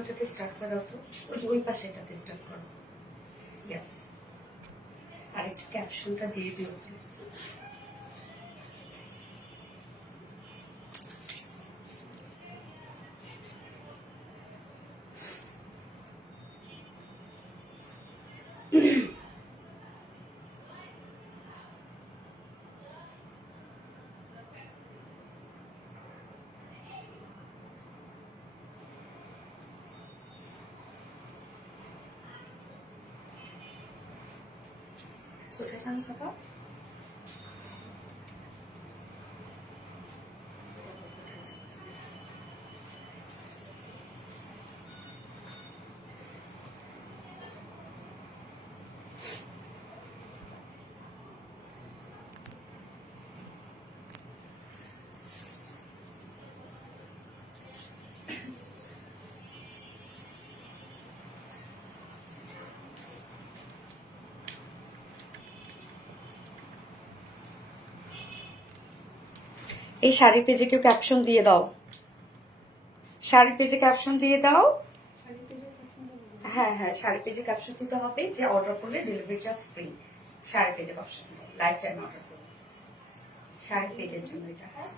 ওটাতে স্টার্ট করে দাও তো, ওই পাশে এটাতে স্টার্ট করো। ইয়েস, আর একটু ক্যাপশনটা দিয়ে দিও প্লিজ। কোথায় জানো বাবা? এই শাড়ির পেজে কেউ ক্যাপশন দিয়ে দাও, শাড়ির পেজে ক্যাপশন দিয়ে দাও। হ্যাঁ হ্যাঁ, শাড়ি পেজে ক্যাপশন দিতে হবে যে অর্ডার করলে ডেলিভারি চার্জ ফ্রি। শাড়ি পেজে ক্যাপশন লাইফ টাইম অর্ডার করবে, শাড়ি পেজের জন্য এটা। হ্যাঁ,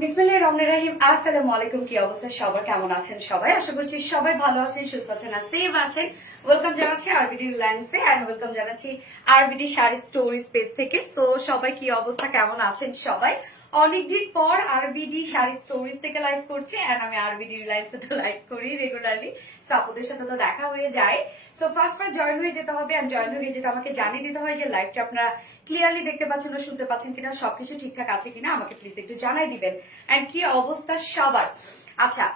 বিসমিল্লাহির রহমানির রহিম। আসসালামু আলাইকুম, কি অবস্থা সবার, কেমন আছেন সবাই? আশা করছি সবাই ভালো আছেন, সুস্থ আছেন আর সেভ আছেন। ওয়েলকাম জানাচ্ছি আরবিডি রিলায়েন্সে এন্ড ওয়েলকাম জানাচ্ছি আরবিডি শাড়ি স্টোরি স্পেস থেকে। সো সবাই কি অবস্থা, কেমন আছেন সবাই? অনেকদিন পর আরবিডি শাড়ি স্টোরিজ থেকে লাইভ করছে এন্ড আমি আরবিডি রিলায়েন্সে তো লাইভ করি রেগুলারলি। সো আপনাদের সাথে তো দেখা হয়ে যায়। সো ফার্স্ট জয়েন হয়ে যেতে হবে আর জয়েন হয়ে যেটা আমাকে জানিয়ে দিতে হয় যে লাইভটা আপনারা ক্লিয়ারলি দেখতে পাচ্ছেন না, শুনতে পাচ্ছেন কিনা, সবকিছু ঠিকঠাক আছে কিনা আমাকে প্লিজ একটু জানাই দিবেন। এন্ড কি অবস্থা সবার? আচ্ছা,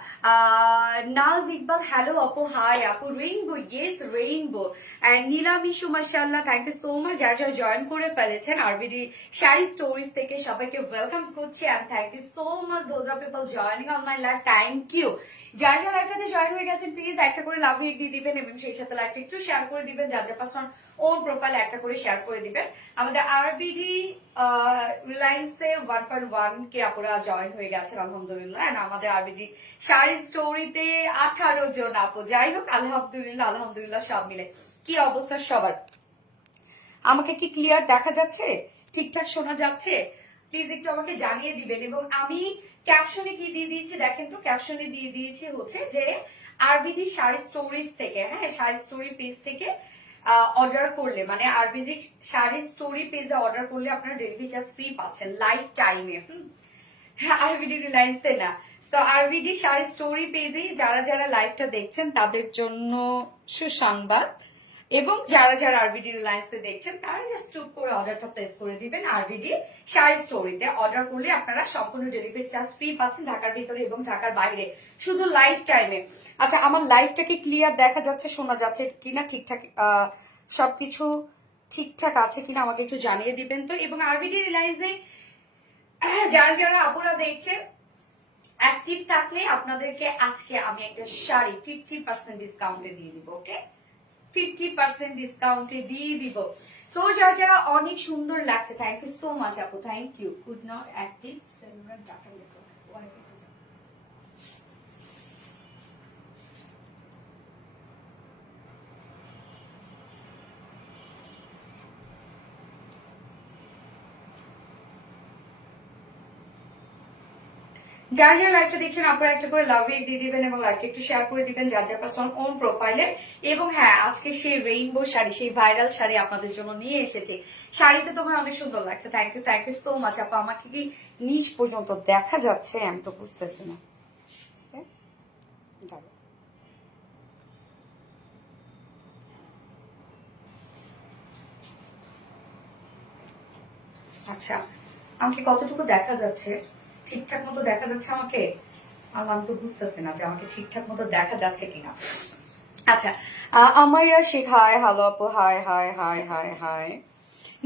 নাজ ইকবাল হ্যালো আপু, হাই আপু। Rainbow, yes rainbow. এন্ড নীলামিশু মাশাআল্লাহ, থ্যাংক ইউ সো মাচ। যারা যারা জয়েন করে ফেলেছেন আরবিডি শাড়ি স্টোরিজ থেকে সবাইকে ওয়েলকাম করছি and thank you so much those are people joining on my live, thank you. যারা যারা লাইভটাতে জয়েন হয়ে গেছেন প্লিজ একটা করে লাভ রিয়েক্ট দিয়ে দিবেন এবং সেই সাথে লাইভটা একটু শেয়ার করে দিবেন। যার যার পার্সোনাল ওন প্রোফাইল একটা করে শেয়ার করে দিবেন। আমাদের আরবিডি রিলায়েন্সে 1.1 কে আপুরা জয়েন হয়ে গেছেন আলহামদুলিল্লাহ। এন্ড আমাদের আরবিডি শাড়ি স্টোরিতে 18 জন আপু। যাই হোক আলহামদুলিল্লাহ আলহামদুলিল্লাহ, সব মিলে কি অবস্থা সবার? আমাকে কি ক্লিয়ার দেখা যাচ্ছে, ঠিকঠাক শোনা যাচ্ছে? প্লিজ একটু আমাকে জানিয়ে দিবেন। এবং আমি ক্যাপশনে কি দিয়ে দিয়েছি দেখেন তো, ক্যাপশনে দিয়ে দিয়েছি হচ্ছে যে আরবিডি শাড়ি স্টোরিজ থেকে, হ্যাঁ শাড়ি স্টোরি পেজ থেকে অর্ডার করলে, মানে আরবিডি শাড়ি স্টোরি পেজে অর্ডার করলে আপনারা ডেলিভারি চার্জ ফ্রি পাচ্ছেন লাইফ টাইমে। আরবিডি রিলায়েন্সে না। তো আরবিডি শাড়ি স্টোরি পেজে যারা যারা লাইভটা দেখছেন তাদের জন্য সুসংবাদ, এবং যারা যারা আরবিডি রিলায়েন্সে দেখছেন তারা জাস্ট টুক করে অর্ডারটা প্লেস করে দিবেন। আরবিডি শাড়ি স্টোরিতে অর্ডার করলে আপনারা সম্পূর্ণ ডেলিভারি চার্জ ফ্রি পাচ্ছেন ঢাকার ভিতরে এবং ঢাকার বাইরে, শুধু লাইফ টাইমে। আচ্ছা, আমার লাইভটাকে ক্লিয়ার দেখা যাচ্ছে, শোনা যাচ্ছে কিনা, ঠিকঠাক সবকিছু ঠিকঠাক আছে কিনা আমাকে একটু জানিয়ে দিবেন তো। এবং আরবিডি রিলায়েন্সে যারা যারা আপুরা দেখছেন অ্যাক্টিভ থাকলে আপনাদেরকে আজকে আমি একটা শাড়ি 50% ডিসকাউন্টে দিয়ে দিব। ওকে, 50% ডিসকাউন্টে দিয়ে দিব। সো যারা যারা অনেক সুন্দর লাগছে, থ্যাংক ইউ সো মাচ আপু, thank you. Could not active cellular data network, wifi তে যাও। যারা যারা লাইভটা দেখছেন আপনারা একটা করে লাভ রেক দিয়ে দিবেন এবং লাইভটা একটু শেয়ার করে দিবেন যার যার পার্সোনাল ওন প্রোফাইলে। এবং হ্যাঁ, আজকে সেই রেইনবো শাড়ি, সেই ভাইরাল শাড়ি আপনাদের জন্য নিয়ে এসেছি। শাড়িতে তোমার অনেক সুন্দর লাগছে, থ্যাংক ইউ সো মাচ আপা। আমাকে কি নিচ পর্যন্ত দেখা যাচ্ছে? আমি তো বুঝতেছি না। আচ্ছা, আমাকে কতটুকু দেখা যাচ্ছে? ঠিকঠাক মতো দেখা যাচ্ছে আমাকে? আমি তো বুঝতেছি না যে আমাকে ঠিকঠাক মতো দেখা যাচ্ছে কিনা। আচ্ছা, আমাইরা শেখ হাই হ্যালো আপু, hi hi hi hi hi.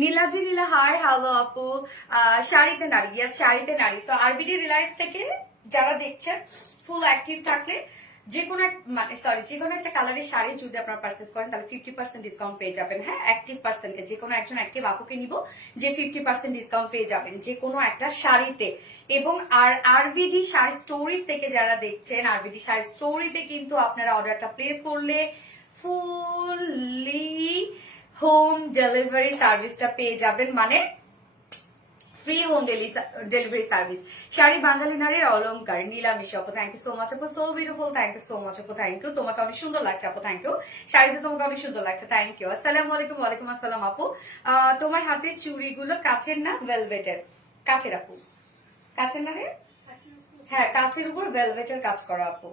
Niladri Nila hi hello আপু। শাড়িতে নারী, ইয়াস শাড়িতে নারী। তো আরবিডি রিলায়েন্স থেকে যারা দেখছেন ফুল অ্যাক্টিভ থাকলে যে কোনো মানে সরি যে কোনো একটা কালারের শাড়ি যদি আপনারা পারচেস করেন তাহলে 50% ডিসকাউন্ট পেয়ে যাবেন। হ্যাঁ, অ্যাক্টিভ পার্সনকে, যে কোনো একজন অ্যাক্টিভ আপুকে নিব যে 50% ডিসকাউন্ট পেয়ে যাবেন যে কোনো একটা শাড়িতে। এবং আর আরবিডি শাড়ি স্টোরিজ থেকে যারা দেখছেন, আরবিডি শাড়ি স্টোরিতে কিন্তু আপনারা অর্ডারটা প্লেস করলে ফুললি হোম ডেলিভারি সার্ভিসটা পেয়ে যাবেন, মানে free home delivery service. Sari বাঙালি নারীর অলংকার, নীলামিশা আপু থ্যাংক ইউ সো মাচ আপু, so beautiful, thank you so much আপু, থ্যাংক ইউ। তোমাকে অনেক সুন্দর লাগছে আপু, থ্যাংক ইউ। শাড়িতে তোমাকে অনেক সুন্দর লাগছে, থ্যাংক ইউ। আসসালামু আলাইকুম। ওয়ালাইকুম আসসালাম আপু। তোমার হাতে চুড়িগুলো কাচের না ভেলভেটের? কাচের আপু, কাচের না রে? হ্যাঁ, কাচের উপর ভেলভেটের কাজ করা আপু,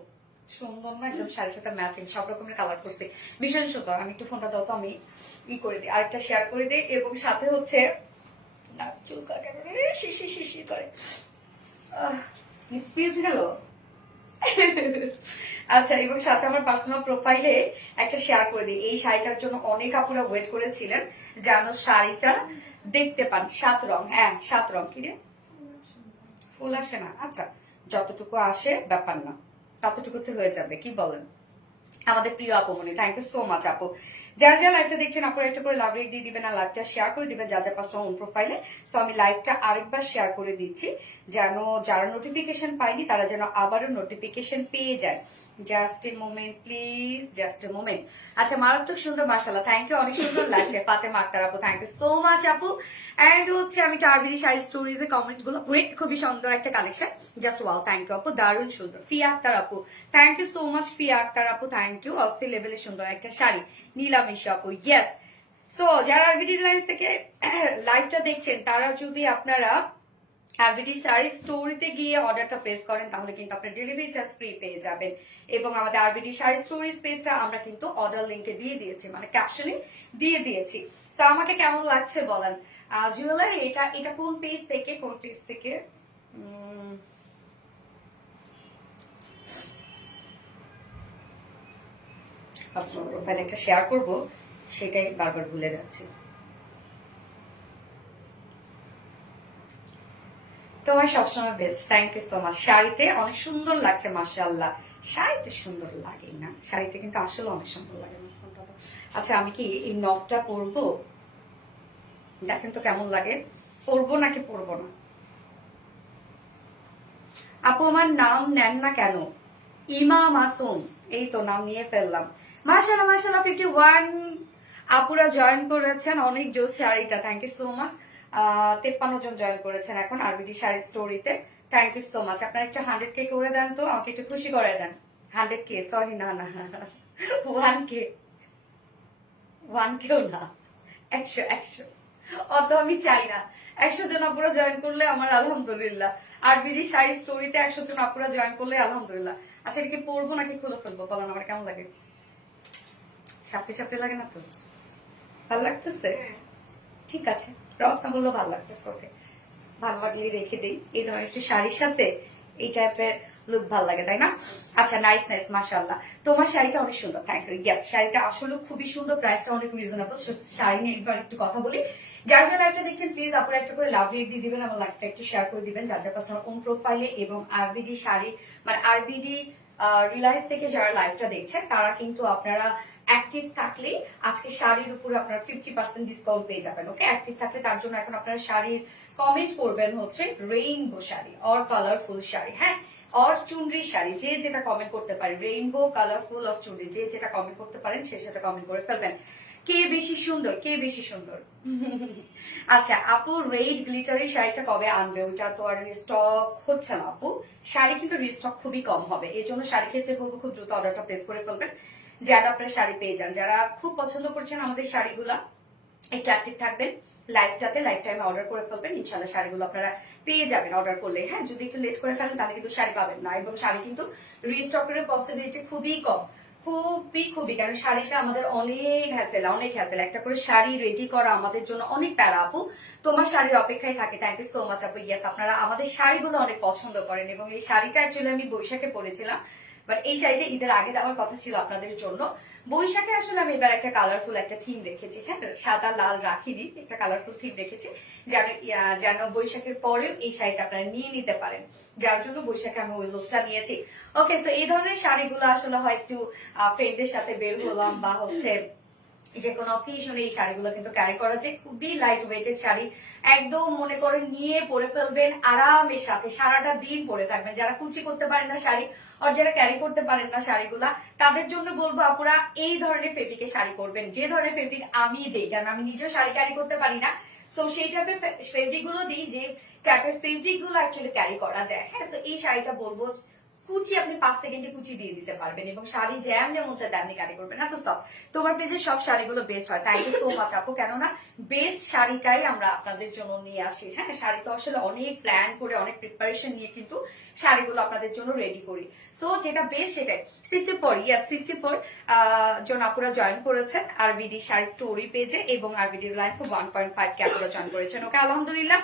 সুন্দর না একদম, শাড়ির সাথে ম্যাচিং সব রকমের কালার করতে ভীষণ সুন্দর। আমি একটু ফোনটা দাও তো, আমি করে দিই, আরেকটা শেয়ার করে দিই। এবং সাথে হচ্ছে চুল কাটা শিশি শিশি করে উঠে গেল। আচ্ছা, এবং সাথে আমার পার্সোনাল প্রোফাইলে একটা শেয়ার করে দিই। এই শাড়িটার জন্য অনেক আপুরা ওয়েট করেছিলেন যেন শাড়িটা দেখতে পান। 7 রং, হ্যাঁ 7 রং। কি রে, ফুল আসে না? আচ্ছা, যতটুকু আসে ব্যাপার না, ততটুকুতে হয়ে যাবে, কি বলেন আমাদের প্রিয় আপুমনি? থ্যাংক ইউ সো মাচ আপু। যারা যারা লাইভটা দেখছেন আপনারা একটা করে লাভ রেট দিয়ে দিবেন আর লাইভটা শেয়ার করে দিবেন যা যা পার্সোনাল ওন প্রোফাইলে। সো আমি লাইভটা আরেকবার শেয়ার করে দিচ্ছি যেন যারা নোটিফিকেশন পায়নি তারা যেন আবারও নোটিফিকেশন পেয়ে যায়। Just a moment please, just a moment. আচ্ছা, মারাত্মক সুন্দর, মাশাআল্লাহ, থ্যাংক ইউ, অনেক সুন্দর লাগছে। ফাতেমা আক্তার আপু থ্যাংক ইউ সো মাচ আপু। এন্ড হচ্ছে আমি আরবিডি শাড়ি স্টোরিজ এর কমেন্ট গুলো পড়ে, খুবই সুন্দর একটা collection, just wow, thank you আপু, দারুণ সুন্দর। ফিয়া আক্তার আপু thank you so much. Fia Akter আপু থ্যাংক ইউ, অস্থির লেভেলের সুন্দর একটা শাড়ি। নীলামিশা আপু ইয়েস। সো যারা আরবিডি লাইন্স থেকে লাইভটা দেখছেন তারা যদি আপনারা আরবিডি শাড়ি স্টোরিতে গিয়ে অর্ডারটা প্লেস করেন তাহলে কিন্তু আপনার ডেলিভারি চার্জ ফ্রি পেয়ে যাবেন। এবং আমাদের আরবিডি শাড়ি স্টোরিজ পেজটা আমরা কিন্তু অর্ডার লিংকে দিয়ে দিয়েছি, মানে ক্যাপশনে দিয়ে দিয়েছি। তো আমাকে কেমন লাগছে বলেন জুয়েলারি? এটা এটা কোন পেজ থেকে, কোন পেজ থেকে? পার্সোনাল প্রোফাইল একটা শেয়ার করব, সেটাই বারবার ভুলে যাচ্ছি। তোমার সবসময় best, thank you so much. শাড়িতে অনেক সুন্দর লাগছে, মাশাআল্লাহ। শাড়িতে সুন্দর লাগে না, শাড়িতে কিন্তু আসলে অনেক সুন্দর লাগে। আচ্ছা, আমি কি এই নকটা পরবো? দেখেন তো কেমন লাগে, পরবো নাকি পরবো না? আপু আমার নাম নেন না কেন? ইমা মাসুম, এই তো নাম নিয়ে ফেললাম। মাশাআল্লাহ মাশাআল্লাহ, 51 আপুরা জয়েন করেছেন, অনেক জোস শাড়িটা, থ্যাংক ইউ সো মাচ। 53 জন জয়েন করেছেন এখন আরবিডি শাড়ি স্টোরিতে, থ্যাংক ইউ সো মাচ। আপনারা একটু 100K করে দেন তো, আমাকে একটু খুশি করে দেন। 100K, সরি না না 1K, 1Kও না, 100 অত আমি চাই না। 100 জন আপুরা জয়েন করলে আমার আলহামদুলিল্লাহ। আরবিডি শাড়ি স্টোরিতে 100 জন আপুরা জয়েন করলে আলহামদুলিল্লাহ। আচ্ছা, এটাকে পরবো নাকি খুলে ফেলবো বলেন, আমার কেমন লাগে? চাপে চাপে লাগে না তো? ভালো লাগতেছে? ঠিক আছে, রক না বললেও ভালো লাগতেছে, ওকে। ভালো লাগলে রেখে দিই। এই ধরনের একটু শাড়ির সাথে এই টাইপের লুক ভালো লাগে, তাই না? আচ্ছা, নাইস নাইস, মাশাআল্লাহ। তোমার শাড়িটা অনেক সুন্দর, থ্যাংক ইউ। ইয়েস, শাড়িটা আসলে খুবই সুন্দর, প্রাইসটা অনেক রিজনেবল। শাড়ি নিয়ে একবার একটু কথা বলি। যারা যারা লাইভটা দেখছেন প্লিজ আপনারা একটা করে লাভ রেট দিয়ে দিবেন, আমার লাইভটা একটু শেয়ার করে দিবেন যার যার পার্সোনাল ওন প্রোফাইলে। এবং আরবিডি শাড়ি মানে আরবিডি রিলায়েন্স থেকে যারা লাইভটা দেখছেন তারা কিন্তু আপনারা অ্যাক্টিভ থাকলে আজকে শাড়ির উপরে আপনারা 50% ডিসকাউন্ট পেয়ে যাবেন। ওকে, অ্যাক্টিভ থাকলে তার জন্য এখন আপনারা শাড়ির কমেন্ট করবেন হচ্ছে rainbow sari or colourful sari, হ্যাঁ, অর চুনরি শাড়ি, যে যেটা কমেন্ট করতে পারে, রেইনবো, কালারফুল অর চুনরি, যে যেটা কমেন্ট করতে পারেন সে সেটা কমেন্ট করে ফেলবেন। কে বেশি সুন্দর, কে বেশি সুন্দর? আচ্ছা আপু, রেড গ্লিটারি শাড়িটা কবে আনবে? ওটা তো আর রিস্টক হচ্ছে না আপু, শাড়ি কিন্তু রিস্টক খুবই কম হবে। এই জন্য শাড়ি ক্ষেত্রে বলবো খুব দ্রুত অর্ডারটা প্লেস করে ফেলবেন যেন আপনারা শাড়ি পেয়ে যান। যারা খুব পছন্দ করছেন আমাদের শাড়িগুলা, একটু অ্যাক্টিভ থাকবেন লাইভটাতে, লাইভ টাইমে অর্ডার করে ফেলবেন, ইনশাল্লাহ শাড়িগুলো আপনারা পেয়ে যাবেন অর্ডার করলে। হ্যাঁ, যদি একটু লেট করে ফেলেন তাহলে কিন্তু শাড়ি পাবেন না, এবং শাড়ি কিন্তু রিস্টকের পসিবিলিটি খুবই কম, খুবই, কারণ শাড়িটা আমাদের অনেক হ্যাসেল, অনেক হ্যাসেল। একটা করে শাড়ি রেডি করা আমাদের জন্য অনেক প্যারা আপু। তোমার শাড়ির অপেক্ষায় থাকে, থ্যাংক ইউ সো মাচ আপু। ইয়েস, আপনারা আমাদের শাড়িগুলো অনেক পছন্দ করেন, এবং এই শাড়িটা অ্যাকচুয়ালি আমি বৈশাখে পরেছিলাম, বাট এই শাড়িটা ঈদের আগে দেওয়ার কথা ছিল আপনাদের জন্য। বৈশাখে আসলে আমি এবার একটা কালারফুল একটা থিম রেখেছি, হ্যাঁ, সাদা লাল রাখিনি, একটা কালারফুল থিম রেখেছি যেন বৈশাখের পরেও এই শাড়িটা আপনারা নিয়ে নিতে পারেন, যার জন্য বৈশাখে আমি ওই লুকটা নিয়েছি। ওকে, তো এই ধরনের শাড়িগুলো আসলে হয় একটু ফ্রেন্ডদের সাথে বের হলাম বা হচ্ছে যে কোনো অকেশনে এই শাড়িগুলো কিন্তু ক্যারি করা যায়, খুবই লাইট ওয়েটেড শাড়ি, একদম মনে করে নিয়ে পরে ফেলবেন আরামের সাথে, সারাটা দিন পরে থাকবেন। যারা কুচি করতে পারেন না শাড়ি আর যারা ক্যারি করতে পারেন না শাড়িগুলা, তাদের জন্য বলবো আপুরা এই ধরনের ফেব্রিকের শাড়ি করবেন, যে ধরনের ফেব্রিক আমি দিই, কারণ আমি নিজেও শাড়ি ক্যারি করতে পারি না। তো সেই টাইপের ফেব্রিক গুলো দিই যে টাইপের ফেব্রিক গুলো অ্যাকচুয়ালি ক্যারি করা যায়। হ্যাঁ, তো এই শাড়িটা বলবো কুচি আপনি 5 সেকেন্ডে কুচি দিয়ে দিতে পারবেন এবং শাড়ি যেমন মন চায় তেমনি ক্যারি করবেন। এত সফট, তোমার পেজে সব শাড়িগুলো বেস্ট হয়। থ্যাংক ইউ সো মাচ আপু, কেননা বেস্ট শাড়িটাই আমরা আপনাদের জন্য নিয়ে আসি। হ্যাঁ, শাড়ি তো আসলে অনেক প্ল্যান করে অনেক প্রিপারেশন নিয়ে কিন্তু শাড়িগুলো আপনাদের জন্য রেডি করি। সো যেটা বেস্ট সেটাই। 64 জন আপুরা জয়েন করেছেন আরবিডি শাড়ি স্টোরি পেজে এবং আরবিডি রিলায়েন্স 1.5 কে আপুরা জয়েন করেছেন। ওকে, আলহামদুলিল্লাহ।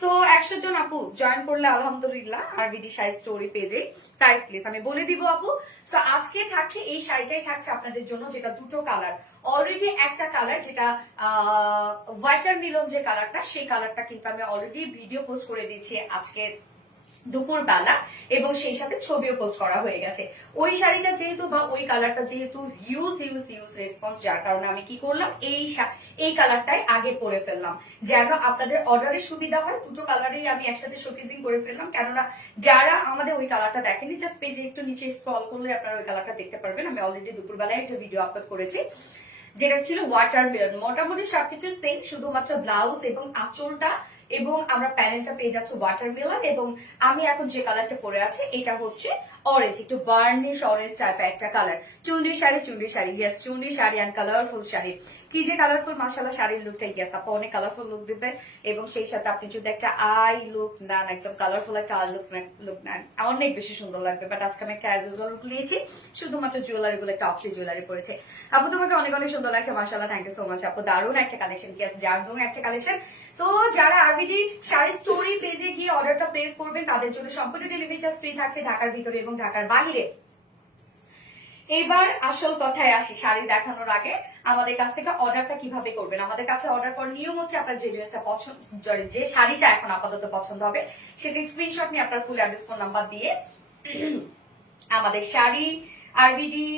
সো 100 জন আপু জয়েন করলে আলহামদুলিল্লাহ আরবিডি শাড়ি স্টোরি পেজে। প্রাইস প্লিজ আমি বলে দিব আপু। সো আজকে থাকছে এই শাড়িটাই থাকছে আপনাদের জন্য, যেটা দুটো কালার। অলরেডি একটা কালার যেটা ওয়াটারমেলন যে কালারটা, সেই কালারটা কিন্তু আমি অলরেডি ভিডিও পোস্ট করে দিয়েছি আজকে দুপুর বেলা এবং সেই সাথে ছবিও পোস্ট করা হয়ে গেছে। ওই শাড়িটা যেহেতু বা ওই কালারটা যেহেতু হিউজ রেসপন্স, যার কারণে আমি কি করলাম এই কালারটাই আগে পরে ফেললাম, যেন আপনাদের অর্ডারের সুবিধা হয়। দুটো কালারেই আমি একসাথে শোকেসিং করে ফেললাম, কেননা যারা আমাদের ওই কালারটা দেখেনি, জাস্ট পেজে একটু নিচে স্ক্রল করলে আপনারা ওই কালারটা দেখতে পারবেন। আমি অলরেডি দুপুরবেলায় একটা ভিডিও আপলোড করেছি যেটা ছিল ওয়াটারমেলন। মোটামুটি সবকিছু সেম, শুধুমাত্র ব্লাউজ এবং আঁচলটা এবং আমরা প্যানেলটা পেয়ে যাচ্ছে ওয়াটারমেলন। এবং আমি এখন যে কালারটা পরে আছি এটা হচ্ছে অরেঞ্জ, একটু বার্নিশ অরেঞ্জ টাইপের একটা colour. Chundi sari yes, Chundi sari and colourful sari. কি যে কালারফুল, মাশাআল্লাহ শাড়ির লুকটা ইয়েস আপু অনেক কালারফুল লুক দিবে। এবং সেই সাথে আপনি যদি একটা আই লুক নেন, একদম কালারফুল একটা আই লুক নেন, অনেক বেশি সুন্দর লাগবে। বাট আজকে আমি একটা ক্যাজুয়াল লুক নিয়েছি, শুধুমাত্র জুয়েলারি গুলো একটা অক্সি জুয়েলারি পরেছে। আপু তোমাকে অনেক অনেক সুন্দর লাগছে, মাশাআল্লাহ, থ্যাংক ইউ সো মাচ আপু। দারুণ একটা কালেকশন, ইয়েস দারুণ একটা কালেকশন। তো যারা আরবিডি শাড়ি স্টোরি পেজে গিয়ে অর্ডারটা প্লেস করবেন তাদের জন্য সম্পূর্ণ ডেলিভারি চার্জ ফ্রি থাকছে ঢাকার ভিতরে এবং ঢাকার বাহিরে। এবার আসল কথায় আসি, শাড়ি দেখানোর আগে আমাদের কাছ থেকে অর্ডারটা কিভাবে করবেন। আমাদের কাছে অর্ডার করার নিয়ম হচ্ছে, আপনার যে ড্রেসটা পছন্দ, যে শাড়িটা এখন আপাতত পছন্দ হবে সেটি স্ক্রিনশট নিয়ে আপনার ফুল অ্যাড্রেস ফোন নাম্বার দিয়ে আমাদের শাড়ি আরবিডি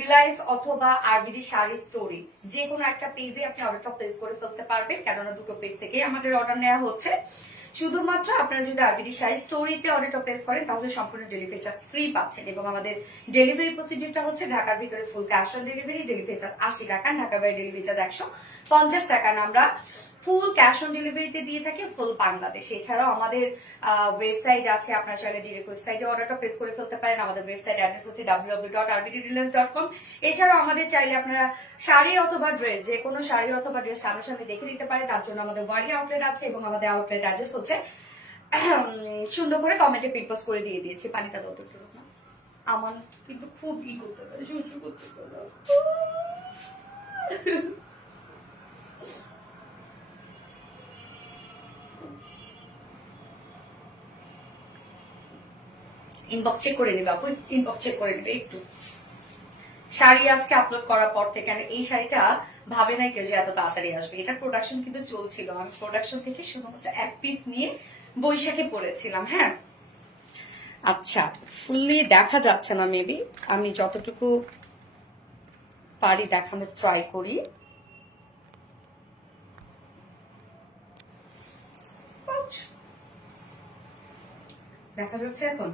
রিলায়েন্স অথবা আরবিডি শাড়ি স্টোরি যে কোনো একটা পেজে আপনি অর্ডারটা প্লেস করে ফেলতে পারবেন, কেননা দুটো পেজ থেকে আমাদের অর্ডার নেওয়া হচ্ছে। শুধুমাত্র আপনারা যদি আরবিডি শাড়ি স্টোরিতে অর্ডারটা প্লেস করেন তাহলে সম্পূর্ণ ডেলিভারি চার্জ ফ্রি পাচ্ছেন। এবং আমাদের ডেলিভারি প্রসিডিউরটা হচ্ছে ঢাকার ভিতরে full cash on delivery, delivery charge 80 টাকা, ঢাকার বাইরে ডেলিভারি চার্জ 150 টাকা। আমরা ফুল ক্যাশ অন ডেলিভারিতে দিয়ে থাকি ফুল বাংলাদেশ। এছাড়াও আমাদের ওয়েবসাইট আছে, আপনারা চাইলে ডিরেক্ট ওয়েবসাইটে অর্ডারটা প্লেস করে ফেলতে পারেন। আমাদের ওয়েবসাইট অ্যাড্রেস হচ্ছে www.rbdreliance.com। এছাড়াও আমাদের চাইলে আপনারা শাড়ি অথবা ড্রেস, যে কোনো শাড়ি অথবা ড্রেস সামনাসামনি দেখে নিতে পারেন, তার জন্য আমাদের ওয়ারি আউটলেট আছে এবং আমাদের আউটলেট অ্যাড্রেস হচ্ছে সুন্দর করে কমেন্টে পিন পোস্ট করে দিয়ে দিয়েছি। পানিটা তত না, আমার কিন্তু খুব ই করতে পারে, শুরু করতে পারে। ইনবক্স চেক করে নেবে আপু, ইনবক্স চেক করে নেবে একটু। শাড়ি আজকে আপলোড করার পর থেকে এই শাড়িটা ভাবে নাই কেউ যে এত তাড়াতাড়ি আসবে। এটা প্রোডাকশন কিন্তু চলছিল, আমি প্রোডাকশন থেকে শুধুমাত্র এক পিস নিয়ে বৈশাখে পরেছিলাম। হ্যাঁ, আচ্ছা, ফুললি দেখা যাচ্ছে না, মেবি আমি যতটুকু পারি দেখানোর ট্রাই করি। দেখা যাচ্ছে এখন?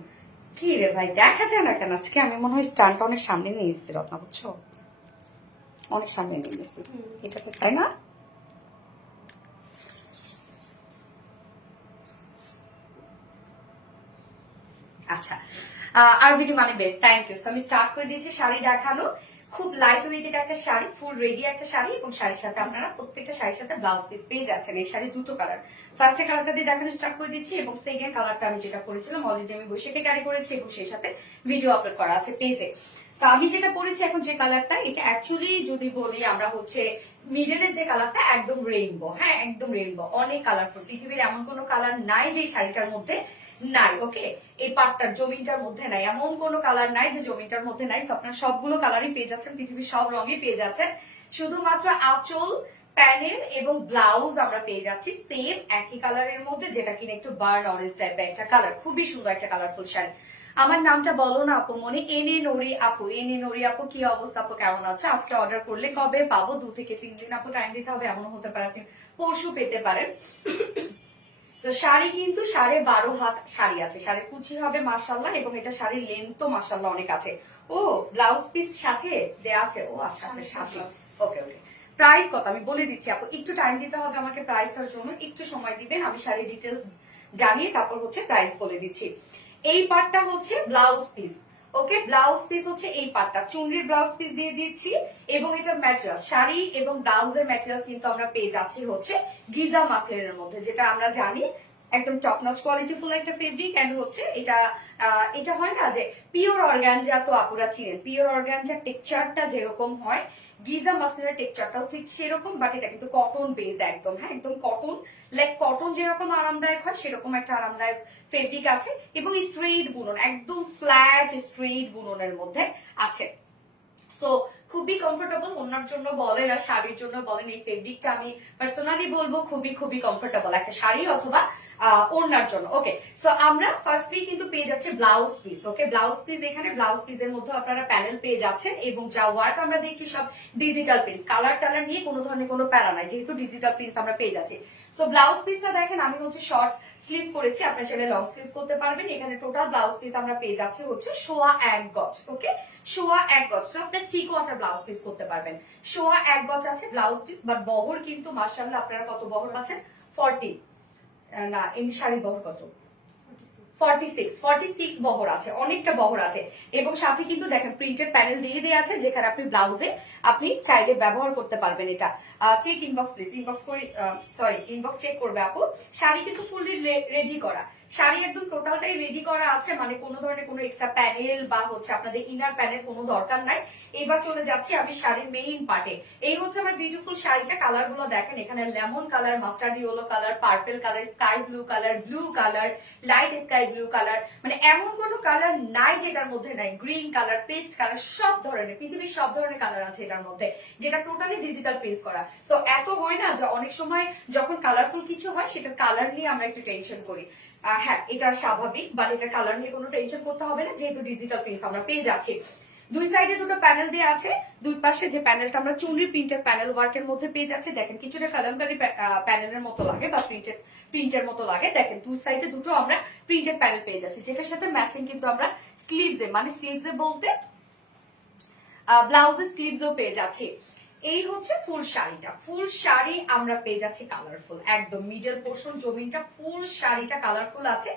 কি রে ভাই, দেখা যায় না কেন আজকে? আমি মনে হয় স্ট্যান্ডটা অনেক সামনে নিয়ে এসেছি রত্না, বুঝছো, অনেক সামনে নিয়ে এসেছি এটাকে, তাই না? আচ্ছা, আরবিডি মানে বেস্ট, থ্যাংক ইউ। আমি স্টার্ট করে দিয়েছি শাড়ি দেখানো। খুব লাইট ওয়েটেড একটা শাড়ি, ফুল রেডি একটা শাড়ি এবং শাড়ির সাথে আপনারা প্রত্যেকটা শাড়ির সাথে ব্লাউজ পিস পেয়ে যাচ্ছেন। এই শাড়ি দুটো কালার, ফার্স্টে কালারটা দিয়ে দেখানো স্টার্ট করে দিচ্ছি এবং সেকেন্ড কালারটা আমি যেটা পরেছিলাম অলরেডি আমি বৈশাখে ক্যারি করেছি এবং সেই সাথে ভিডিও আপলোড করা আছে পেজে। তো আমি যেটা পরেছি এখন যে কালারটা, এটা অ্যাকচুয়ালি যদি বলি আমরা হচ্ছে মিডলের যে কালারটা একদম রেইনবো। হ্যাঁ, একদম রেইনবো, অনেক কালারফুল। পৃথিবীর এমন কোনো কালার নাই যে শাড়িটার মধ্যে নাই। ওকে, এই পার্টটার জমিনটার মধ্যে নাই, এমন কোনো কালার নাই যে জমিনটার মধ্যে নাই। তো আপনারা সবগুলো কালারই পেয়ে যাচ্ছেন, পৃথিবীর সব রঙই পেয়ে যাচ্ছেন। শুধুমাত্র আঁচল, প্যানেল এবং ব্লাউজ আমরা পেয়ে যাচ্ছি সেম একই কালারের মধ্যে, যেটা কিনা একটু বার্ন অরেঞ্জ টাইপের একটা কালার, খুবই সুন্দর একটা কালারফুল শাড়ি। আমার নামটা বলো না আপু, মনে এনে নড়ি আপু। এনে নড়ি আপু, কি অবস্থা আপু, কেমন আছো? আজকে অর্ডার করলে কবে পাবো? 2 থেকে 3 দিন আপু টাইম দিতে হবে, এমনও হতে পারে আপনি পরশু পেতে পারেন। তো শাড়ি কিন্তু 12.5 হাত শাড়ি আছে, শাড়ির কুচি হবে মাশাআল্লাহ, এবং এটা শাড়ির লেন্থ তো মাশাআল্লাহ অনেক আছে। ও ব্লাউজ পিস সাথে দেয়া আছে? ও আচ্ছা আচ্ছা, সাথে। ওকে ওকে, প্রাইস কত আমি বলে দিচ্ছি আপু, একটু টাইম দিতে হবে আমাকে প্রাইসটার জন্য, একটু সময় দিবেন, আমি শাড়ির ডিটেলস জানিয়ে তারপর হচ্ছে প্রাইস বলে দিচ্ছি। এই পার্টটা হচ্ছে ব্লাউজ পিস। ওকে, ব্লাউজ পিস হচ্ছে এই পার্টটা, চুনরির ব্লাউজ পিস দিয়ে দিচ্ছি, এবং এটার ম্যাটেরিয়াল, শাড়ি এবং ব্লাউজের ম্যাটেরিয়াল কিন্তু আমরা পেয়ে যাচ্ছি হচ্ছে গিজা মাসলিনের মধ্যে, যেটা আমরা জানি একদম টপ নচ কোয়ালিটি ফুল একটা ফেব্রিক। এন্ড হচ্ছে এটা এটা হয় না যে পিওর অর্গানজা, তো আপুরা চিনেন পিওর অর্গানজা টেক্সচারটা যেরকম হয়, গিজা মাসলিনের টেক্সচারটাও ঠিক সেরকম, বাট এটা কিন্তু কটন বেস একদম। হ্যাঁ, একদম কটন, লাইক কটন যেরকম আরামদায়ক হয় সেরকম একটা আরামদায়ক ফেব্রিক আছে, এবং স্ট্রেইট বুনন, একদম ফ্ল্যাট স্ট্রেইট বুননের মধ্যে আছে। সো খুবই কমফোর্টেবল, ওনার জন্য বলেন আর শাড়ির জন্য বলেন, এই ফেব্রিকটা আমি পার্সোনালি বলবো খুবই খুবই কমফোর্টেবল একটা শাড়ি অথবা ওনার জন্য। ওকে, সো আমরা ফার্স্টেই কিন্তু পেয়ে যাচ্ছে ব্লাউজ পিস। ওকে, ব্লাউজ পিস, এখানে ব্লাউজ পিসের মধ্যে আপনারা প্যানেল পেয়ে যাচ্ছেন, এবং যা ওয়ার্ক আমরা দেখছি সব ডিজিটাল প্রিন্ট, কালার টালার নিয়ে কোনো ধরনের কোনো প্যারা নাই, যেহেতু ডিজিটাল প্রিন্ট আমরা পেয়ে যাচ্ছি। সো ব্লাউজ পিসটা দেখেন, আমি হচ্ছে শর্ট স্লিভ করেছি, আপনার চাইলে লং স্লিভ করতে পারবেন। এখানে টোটাল ব্লাউজ পিস আমরা পেয়ে যাচ্ছি হচ্ছে 1.25 গজ। ওকে, 1.25 গজ, তো আপনি 3/4 ব্লাউজ পিস করতে পারবেন। 1.25 গজ আছে ব্লাউজ পিস, বাট বহর কিন্তু মাশাআল্লাহ আপনারা কত বহর পাচ্ছেন? 40 না, এমনি শাড়ির বহর কত? 46 বহর আছে, অনেকটা বহর আছে। এবং সাথে কিন্তু দেখেন প্রিন্টেড প্যানেল দিয়ে দেওয়া আছে, যেখানে আপনি ব্লাউজে আপনি চাইলে ব্যবহার করতে পারবেন। এটা চেক ইনবক্স প্লিজ, ইনবক্স করে সরি ইনবক্স চেক করবে আপু। শাড়ি কিন্তু ফুললি রেডি করা, শাড়ি একদম টোটালটাই রেডি করা আছে, মানে কোনো ধরনের কোনো এক্সট্রা প্যানেল বা হচ্ছে আপনাদের ইনার প্যানেল কোনো দরকার নাই। এবার চলে যাচ্ছি আমি শাড়ির মেইন পার্টে। এই হচ্ছে আমার বিউটিফুল শাড়িটা, কালার গুলো দেখেন, এখানে lemon colour, mustard yellow colour, purple colour, sky blue colour, blue colour, light sky blue colour, মানে এমন কোনো কালার নাই যেটার মধ্যে নাই। গ্রিন কালার, পেস্ট কালার, সব ধরনের, পৃথিবীর সব ধরনের কালার আছে এটার মধ্যে, যেটা টোটালি ডিজিটাল প্রিন্ট করা। তো এত হয় না যে অনেক সময় যখন কালারফুল কিছু হয় সেটার কালার নিয়ে আমরা একটু টেনশন করি। হ্যাঁ, এটা স্বাভাবিক, বাট এটা কালার নিয়ে কোনো টেনশন করতে হবে না, যেহেতু ডিজিটাল প্রিন্ট আমরা পেয়ে যাচ্ছি। দুই সাইডে দুটো প্যানেল দেওয়া আছে, দুই পাশে যে প্যানেলটা আমরা চুনরির প্রিন্টের প্যানেল ওয়ার্কের মধ্যে পেয়ে যাচ্ছি, দেখেন কিছুটা কালামকারী প্যানেলের মতো লাগে বা প্রিন্টের মতো লাগে। দেখেন দুই সাইডে দুটো আমরা প্রিন্টেড প্যানেল পেয়ে যাচ্ছি, যেটার সাথে ম্যাচিং কিন্তু আমরা স্লিভসে, মানে স্লিভসে বলতে ব্লাউজের স্লিভসও পেয়ে যাচ্ছি। এই হচ্ছে ফুল শাড়িটা, ফুল শাড়ি আমরা পেয়ে যাচ্ছি কালারফুল, একদম মিডল পোর্শন জমিনটা ফুল শাড়িটা কালারফুল আছে।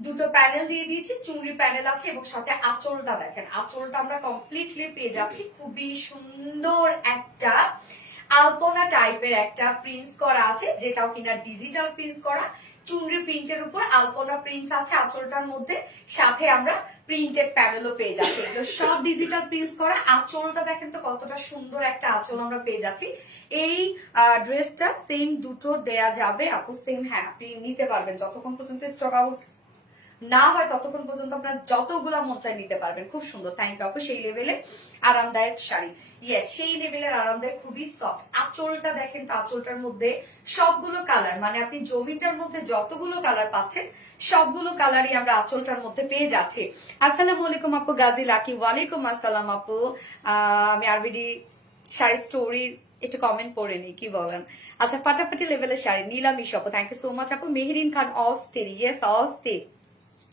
দুটো প্যানেল দিয়ে দিয়েছি, চুনরি প্যানেল আছে, এবং সাথে আঁচলটা দেখেন, আঁচলটা আমরা কমপ্লিটলি পেয়ে যাচ্ছি খুবই সুন্দর একটা আলপনা টাইপের একটা প্রিন্টস করা আছে, যেটাও কিনা ডিজিটাল প্রিন্টস করা। চুনরি প্রিন্টের উপর আলপনা প্রিন্টস আছে আঁচলটার মধ্যে, সাথে আমরা প্রিন্টেড প্যানেলও পেয়ে যাচ্ছি, এগুলো সব ডিজিটাল প্রিন্টস করা। আঁচলটা দেখেন তো কতটা সুন্দর একটা আঁচল আমরা পেয়ে যাচ্ছি। এই ড্রেসটা সেম দুটো দেয়া যাবে আপু, সেম, হ্যাঁ আপনি নিতে পারবেন যতক্ষণ পর্যন্ত স্টক আউট না হয় ততক্ষণ পর্যন্ত আপনার যতগুলা মন চাই নিতে পারবেন। খুব সুন্দর, থ্যাংক ইউ আপু। সেই লেভেলে আরামদায়ক শাড়ি, ইয়েস সেই লেভেলের আরামদায়ক, খুবই সফট। আঁচলটা দেখেন তো, আঁচলটার মধ্যে সবগুলো কালার, মানে আপনি জমিটার মধ্যে যতগুলো কালার পাচ্ছেন সবগুলো কালারই আমরা আঁচলটার মধ্যে পেয়ে যাচ্ছি। আসসালামু আলাইকুম আপু গাজী লাকি। ওয়ালাইকুম আসসালাম আপু। আমি আরবিডি শাড়ি স্টোরির একটু কমেন্ট করে নি, কি বলেন? আচ্ছা, ফাটাফাটি লেভেলের শাড়ি, নীলাম ইসপু, থ্যাংক ইউ সো মাচ আপু। মেহরিন খান অস্থির, ইয়েস অস্থির।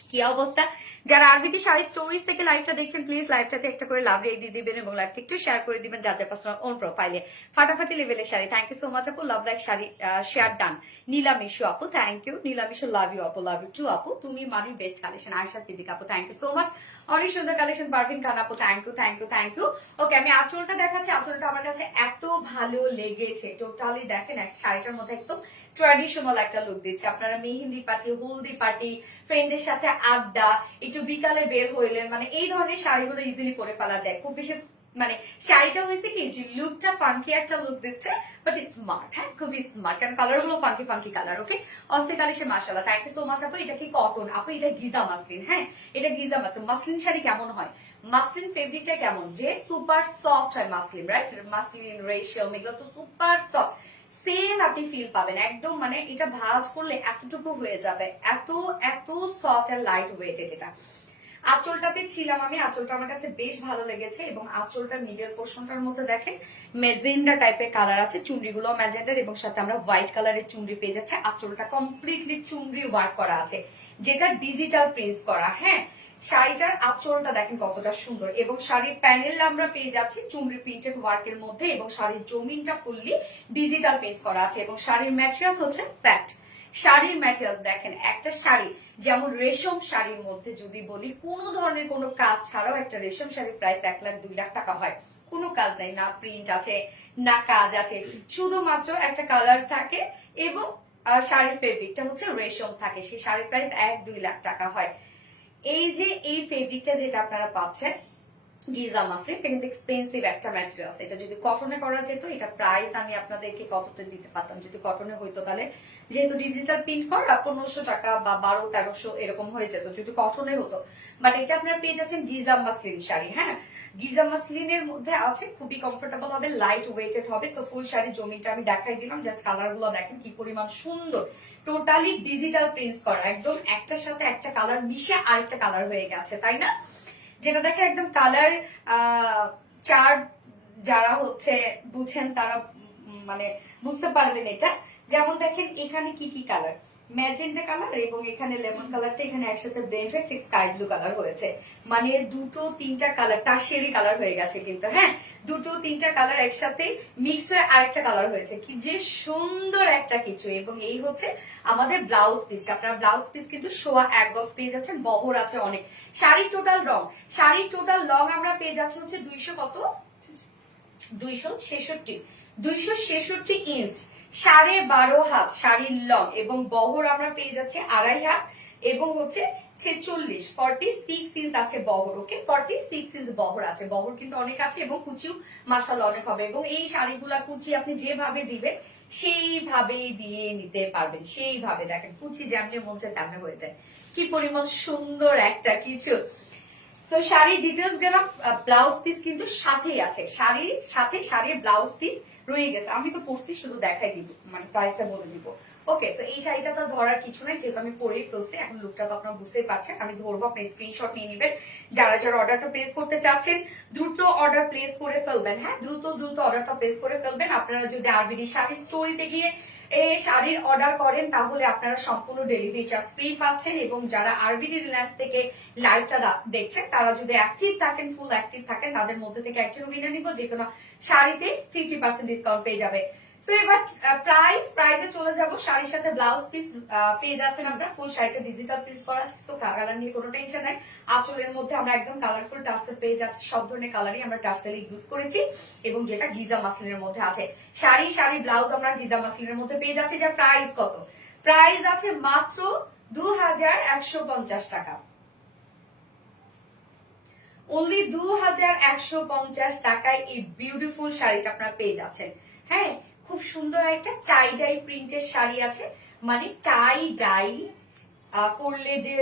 কি অবস্থা? যারা আরবিটি শাড়ি স্টোরিজ থেকে লাইভটা দেখছেন, প্লিজ লাইভটাতে একটা করে লাভ রেট দিয়ে দিবেন, এবং লাইভটা একটু শেয়ার করে দিবেন যার যার পার্সোনাল ওন প্রোফাইলে। ফাটাফাটি লেভেলের sari, thank you so much আপু। Love like sari share done. Nilamishu আপু, thank you. Nilamishu, love you আপু, লাভ ইউ টু আপু। তুমি মানি বেস্ট কালেকশন। আয়শা সিদ্দিক আপু, থ্যাংক ইউ সো মাচ। অনেক সুন্দর কালেকশন। পারভিন খান আপু, thank you thank you thank you. Okay, আমি আঁচলটা দেখাচ্ছি। আঁচলটা আমার কাছে এত ভালো লেগেছে, টোটালি দেখেন এক শাড়িটার মধ্যে একদম ট্র্যাডিশনাল একটা লুক দিচ্ছে। আপনারা মেহেন্দি পার্টি, হলদি পার্টি, ফ্রেন্ডের সাথে আড্ডা, একটু বিকালে বের হইলেন, মানে এই ধরনের শাড়িগুলো ইজিলি পরে ফেলা যায়। খুব বেশি মানে শাড়িটা হয়েছে কি যে লুকটা ফাঙ্কি একটা লুক দিচ্ছে, বাট স্মার্ট, হ্যাঁ খুবই স্মার্ট, কারণ কালার গুলো ফাঙ্কি ফাঙ্কি কালার। ওকে, অস্থির কালেকশন, মাশাআল্লাহ, থ্যাংক ইউ সো মাচ আপু। এটা কি কটন আপু? এটা গিজা মাসলিন। হ্যাঁ, এটা গিজা মাসলিন। মাসলিন শাড়ি কেমন হয়, মাসলিন ফেব্রিকটা কেমন, যে সুপার সফট হয় মাসলিন, রাইট? মাসলিন, রেশম, এগুলো তো সুপার সফট, সেম আপনি ফিল পাবেন একদম। মানে এটা ভাঁজ করলে এতটুকু হয়ে যাবে, এত এত সফট আর লাইট ওয়েটেড এটা। আঁচলটাতে ছিলাম আমি, আঁচলটা আমার কাছে বেশ ভালো লেগেছে, এবং আঁচলটা মিডল পোর্শনটার মধ্যে দেখেন মেজেন্ডা টাইপের কালার আছে, চুনরিগুলো ম্যাজেন্ডার, এবং সাথে আমরা হোয়াইট কালারের চুনরি পেয়ে যাচ্ছে। আঁচলটা কমপ্লিটলি চুনরি ওয়ার্ক করা আছে, যেটা ডিজিটাল প্রিন্ট করা। হ্যাঁ, শাড়িটার আঁচলটা দেখেন কতটা সুন্দর, এবং শাড়ির প্যানেল আমরা পেয়ে যাচ্ছি চুনরি প্রিন্টেড ওয়ার্কের মধ্যে, এবং শাড়ির জমিনটা ফুললি ডিজিটাল প্রিন্ট করা আছে, এবং শাড়ির ম্যাটেরিয়ালস হচ্ছে প্যাক্ট। শাড়ির ম্যাটেরিয়াল দেখেন, একটা শাড়ি যেমন রেশম শাড়ির মধ্যে যদি বলি কোনো ধরনের কোনো কাজ ছাড়াও একটা রেশম শাড়ির প্রাইস 1 লাখ 2 লাখ টাকা হয়। কোনো কাজ নাই, না প্রিন্ট আছে না কাজ আছে, শুধুমাত্র একটা কালার থাকে এবং শাড়ির ফেব্রিকটা হচ্ছে রেশম থাকে, সেই শাড়ির প্রাইস 1-2 লাখ টাকা হয়। এই যে এই ফেব্রিকটা যেটা আপনারা পাচ্ছেন গিজা মাসলিন, এটা কিন্তু এক্সপেন্সিভ একটা ম্যাটেরিয়াল। এটা যদি কটনে করা যেত, এটা প্রাইস আমি আপনাদেরকে কততে দিতে পারতাম যদি কটনে হইতো, তাহলে যেহেতু ডিজিটাল প্রিন্ট করা 1500 টাকা বা 1200-1300 এরকম হয়ে যেত যদি কটনে হতো। বাট এটা আপনারা পেয়ে যাচ্ছেন গিজা মাসলিন শাড়ি। হ্যাঁ, গিজা মাসলিনের মধ্যে আছে, খুবই কমফোর্টেবল হবে, লাইট ওয়েটেড হবে। সো ফুল শাড়ি জমিটা আমি দেখাই দিলাম, জাস্ট কালার গুলো দেখেন কি পরিমাণ সুন্দর, টোটালি ডিজিটাল প্রিন্ট করা, একদম একটার সাথে একটা কালার মিশে আরেকটা কালার হয়ে গেছে, তাই না? যেটা দেখে একদম কালার চার্ট যারা হচ্ছে বুঝেন তারা মানে বুঝতে পারবেন এটা। যেমন দেখেন এখানে কি কি কালার, ম্যাজেন্টা কালার এবং এখানে লেমন কালারটা এখানে একসাথে ব্লেন্ড হয়ে স্কাই ব্লু কালার হয়েছে, মানে 2-3টা কালার টাশিয়ারি কালার হয়ে গেছে কিন্তু। হ্যাঁ, 2-3টা কালার একসাথে মিক্স হয়ে আরেকটা কালার হয়েছে, কি যে সুন্দর একটা কিছু। এবং এই হচ্ছে আমাদের ব্লাউজ পিসটা। আপনারা ব্লাউজ পিস কিন্তু 1.25 গজ পেয়ে যাচ্ছেন, বহর আছে অনেক। শাড়ির টোটাল লং আমরা পেয়ে যাচ্ছি হচ্ছে 266 ইঞ্চ, 12.5 হাত শাড়ির লং, এবং বহর আমরা পেয়ে যাচ্ছি 2.5 হাত, এবং হচ্ছে 46 ইঞ্চ আছে বহর। ওকে, 46 ইঞ্চ বহর আছে, বহর কিন্তু অনেক আছে, এবং কুচিও মাশাআল্লাহ অনেক হবে। এবং এই শাড়িগুলা কুচি আপনি যেভাবে দিবেন সেইভাবেই দিয়ে নিতে পারবেন, সেইভাবে দেখেন কুচি যেমনি মন চায় তেমনি হয়ে যায়, কি পরিমাণ সুন্দর একটা কিছু। তো শাড়ির ডিটেলস গেলাম, ব্লাউজ পিস কিন্তু সাথেই আছে, শাড়ির সাথে শাড়ির ব্লাউজ পিস রয়ে গেছে। আমি তো পরছি, শুধু দেখাই দিব, মানে প্রাইসটা বলে দিব। ওকে, তো এই শাড়িটা তো ধরার কিছু নাই, যেহেতু আমি পরেই ফেলছি, এখন লুকটা তো আপনারা বুঝতেই পারছেন। আমি ধরবো, আপনি স্ক্রিনশট নিয়ে নেবেন। যারা যারা অর্ডারটা প্লেস করতে চাচ্ছেন দ্রুত অর্ডার প্লেস করে ফেলবেন। হ্যাঁ, দ্রুত অর্ডারটা প্লেস করে ফেলবেন। আপনারা যদি আরবিডি শাড়ি স্টোরিতে গিয়ে এই শাড়ির অর্ডার করেন তাহলে আপনারা সম্পূর্ণ ডেলিভারি চার্জ ফ্রি পাচ্ছেন, এবং যারা আরবিডি রিলায়েন্স থেকে লাইভটা দেখছেন তারা যদি অ্যাক্টিভ থাকেন, ফুল অ্যাক্টিভ থাকেন, তাদের মধ্যে থেকে একজন উইনার নিব, যে কোনো শাড়িতে 50% ডিসকাউন্ট পেয়ে যাবে। তো এবার প্রাইসে চলে যাব। শাড়ির সাথে ব্লাউজ পিস পেয়ে যাচ্ছেন আপনারা, ফুল শাড়িটা ডিজিটাল প্রিন্ট করা আছে, তো কালার নিয়ে কোনো টেনশন নাই। আঁচলের মধ্যে আমরা একদম কালারফুল টার্সেল পেয়ে যাচ্ছি, সব ধরনের কালারই আমরা টার্সেল ইউজ করেছি, এবং যেটা গিজা মাসলিনের মধ্যে আছে। শাড়ি ব্লাউজ আমরা গিজা মাসলিনের মধ্যে পেয়ে যাচ্ছি। যার প্রাইস কত, প্রাইস আছে মাত্র 2150 টাকা, অনলি 2150 টাকায় এই বিউটিফুল শাড়িটা আপনারা পেয়ে যাচ্ছেন। হ্যাঁ, খুব সুন্দর একটা টাই ডাই প্রিন্টের শাড়ি আছে, মানে টাই ডাই করলে যে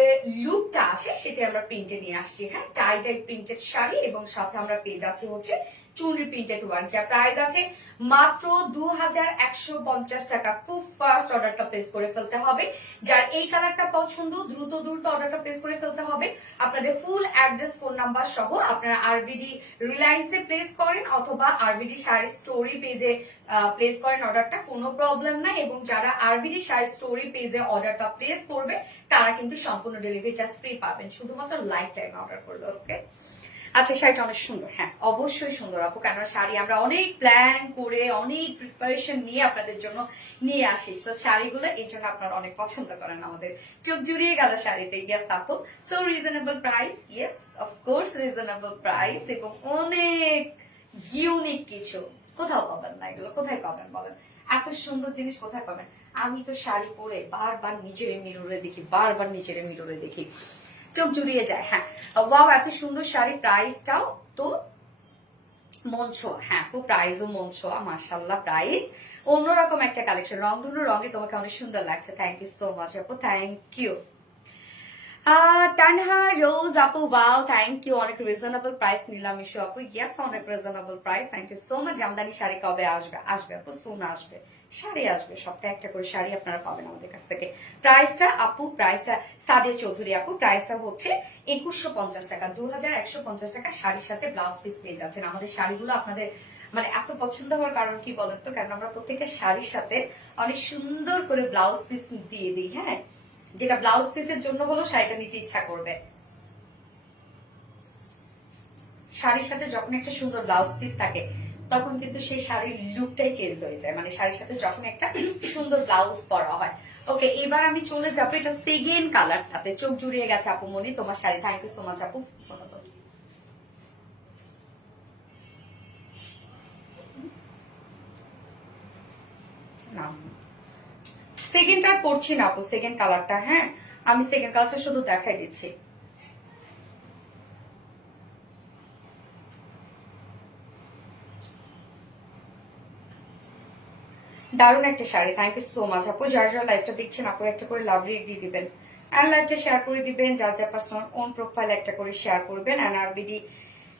লুকটা আসে সেটা আমরা প্রিন্টে নিয়ে আসছি। হ্যাঁ, টাই ডাই প্রিন্টেড শাড়ি, এবং সাথে আমরা পেয়ে যাচ্ছি হচ্ছে চুনরি প্রিন্টেড ওয়ার্ক, যা প্রাইস আছে মাত্র 2150 টাকা। খুব ফাস্ট অর্ডারটা প্লেস করে ফেলতে হবে। যার এই কালারটা পছন্দ দ্রুত অর্ডারটা প্লেস করে ফেলতে হবে। আপনাদের ফুল অ্যাড্রেস, ফোন নাম্বার সহ আপনারা আরবিডি রিলায়েন্সে প্লেস করেন অথবা আরবিডি শাড়ি স্টোরি পেজে প্লেস করেন অর্ডারটা, কোনো প্রবলেম নাই। এবং যারা আরবিডি শাড়ি স্টোরি পেজে অর্ডারটা প্লেস করবে তারা কিন্তু সম্পূর্ণ ডেলিভারি চার্জ ফ্রি পাবেন, শুধুমাত্র লাইফ টাইম অর্ডার করবে। ওকে, আচ্ছা, শাড়িটা অনেক সুন্দর। হ্যাঁ, অবশ্যই সুন্দর আপু, কেন শাড়ি আমরা অনেক প্ল্যান করে অনেক প্রিপারেশন নিয়ে আপনাদের জন্য নিয়ে আসি। তো শাড়িগুলো এই জন্য আপনারা অনেক পছন্দ করেন, আমাদের চোখ জুড়িয়ে গেল শাড়িতে। ইয়েস আপু, so reasonable price, yes of course reasonable price, এবং অনেক ইউনিক কিছু কোথাও পাবেন না। এগুলো কোথায় পাবেন বলেন, এত সুন্দর জিনিস কোথায় পাবেন? আমি তো শাড়ি পরে বারবার নিজের মিররে দেখি, চোখ জুড়িয়ে যায়। হ্যাঁ, ওয়াও, এত সুন্দর শাড়ি, প্রাইসটাও তো মঞ্চ, হ্যাঁ আপু প্রাইসও মঞ্চ, মাশাআল্লাহ প্রাইস অন্যরকম একটা কালেকশন, রংধনু রঙে তোমাকে অনেক সুন্দর লাগছে। থ্যাংক ইউ সো মাচ আপু, থ্যাংক ইউ। তানহা রোজ আপু ওয়াও থ্যাংক ইউ, অনেক রিজনেবল প্রাইস নিলাম ইস্যু আপু, ইয়েস অনেক reasonable price, thank you so much. Jamdani sari কবে আসবে? আসবে আপু, সুন আসবে, শাড়ি আসবে, সপ্তাহে একটা করে শাড়ি আপনারা পাবেন আমাদের কাছ থেকে। প্রাইসটা আপু, প্রাইসটা সাদিয়া চৌধুরী আপু, প্রাইসটা হচ্ছে 2150 টাকা, 2150 টাকা শাড়ির সাথে ব্লাউজ পিস পেয়ে যাচ্ছেন। আমাদের শাড়িগুলো আপনাদের মানে এত পছন্দ হওয়ার কারণ কি বলেন তো? কারণ আমরা প্রত্যেকটা শাড়ির সাথে অনেক সুন্দর করে ব্লাউজ পিস দিয়ে দিই, হ্যাঁ, যেটা ব্লাউজ পিসের জন্য হলো শাড়িটা নিতে ইচ্ছা করবে। শাড়ির সাথে যখন একটা সুন্দর ব্লাউজ পিস থাকে তখন কিন্তু সেই শাড়ির লুকটাই চেঞ্জ হয়ে যায়, মানে শাড়ির সাথে যখন একটা সুন্দর ব্লাউজ পরা হয়। ওকে, এবার আমি চলে যাবো এটা সেকেন্ড কালারটাতে। চোখ জুড়িয়ে গেছে আপু মনি তোমার sari, thank you so much আপু। সেকেন্ডটা পড়ছি না আপু, সেকেন্ড কালারটা, হ্যাঁ আমি সেকেন্ড কালারটা শুধু দেখাই দিচ্ছি। দারুণ একটা sari, thank you so much আপু। যার যারা লাইভটা দেখছেন আপু একটা করে লাভ রিয়েক্ট দিয়ে দিবেন, আর লাইভটা শেয়ার করে দিবেন, যার যার পার্সোনাল ওন প্রোফাইল একটা করে শেয়ার করবেন। আর আরবিডি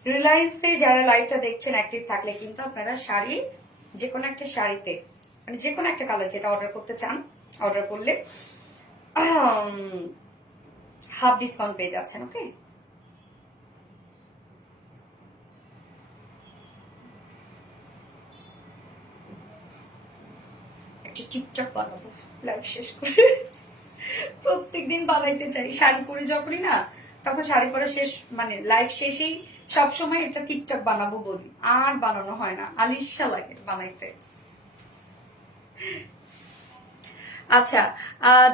রিলায়েন্সে যারা লাইভটা দেখছেন অ্যাক্টিভ থাকলে কিন্তু আপনারা শাড়ি যে কোনো একটা শাড়িতে মানে যে কোনো একটা কালার যেটা অর্ডার করতে চান, অর্ডার করলে হাফ ডিসকাউন্ট পেয়ে যাচ্ছেন। ওকে, একটা টিকটক বানাবো লাইভ শেষ করে, প্রত্যেকদিন বানাইতে চাই শাড়ি পরে যখনই না, তখন শাড়ি পরে শেষ মানে লাইভ শেষেই সবসময় একটা টিকটক বানাবো বলি, আর বানানো হয় না, আলিশা লাগে বানাইতে। আচ্ছা,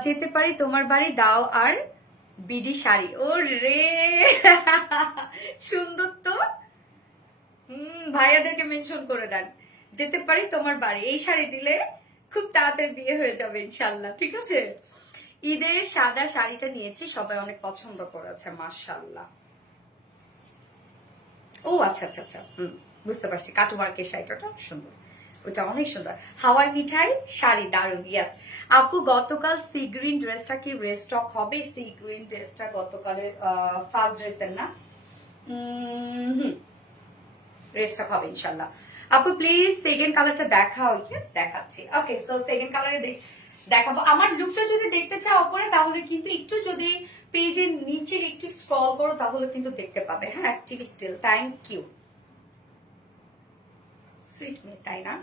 যেতে পারি তোমার বাড়ি দাও আর বিডি শাড়ি, ও রে সুন্দর তো। ভাইয়াদেরকে মেনশন করে দেন, যেতে পারি তোমার বাড়ি, এই শাড়ি দিলে খুব তাড়াতাড়ি বিয়ে হয়ে যাবে ইনশাল্লাহ, ঠিক আছে। ঈদের সাদা শাড়িটা নিয়েছি, সবাই অনেক পছন্দ করেছে মাশাল্লাহ। ও আচ্ছা আচ্ছা আচ্ছা, বুঝতে পারছি, কাটওয়ার্কের শাড়িটা সুন্দর, ওটা অনেক সুন্দর। হাওয়াই মিঠাই শাড়ি দারুন, ইয়াস আপু। গতকাল সি গ্রিন ড্রেসটা কি রেস্টক হবে? সি গ্রিন ড্রেসটা গতকালের ফার্স্ট ড্রেসের না, রেস্টক হবে ইনশাল্লাহ। আপু প্লিজ সেকেন্ড কালারটা দেখাও। ইয়েস দেখাচ্ছি। ওকে, সো সেকেন্ড কালারে দেখাবো। আমার লুকটা যদি দেখতে চাও উপরে তাহলে কিন্তু একটু যদি পেজের নিচে একটু স্ক্রল করো তাহলে কিন্তু দেখতে পাবে। হ্যাঁ, active still, thank you. Sweet May, তাই না?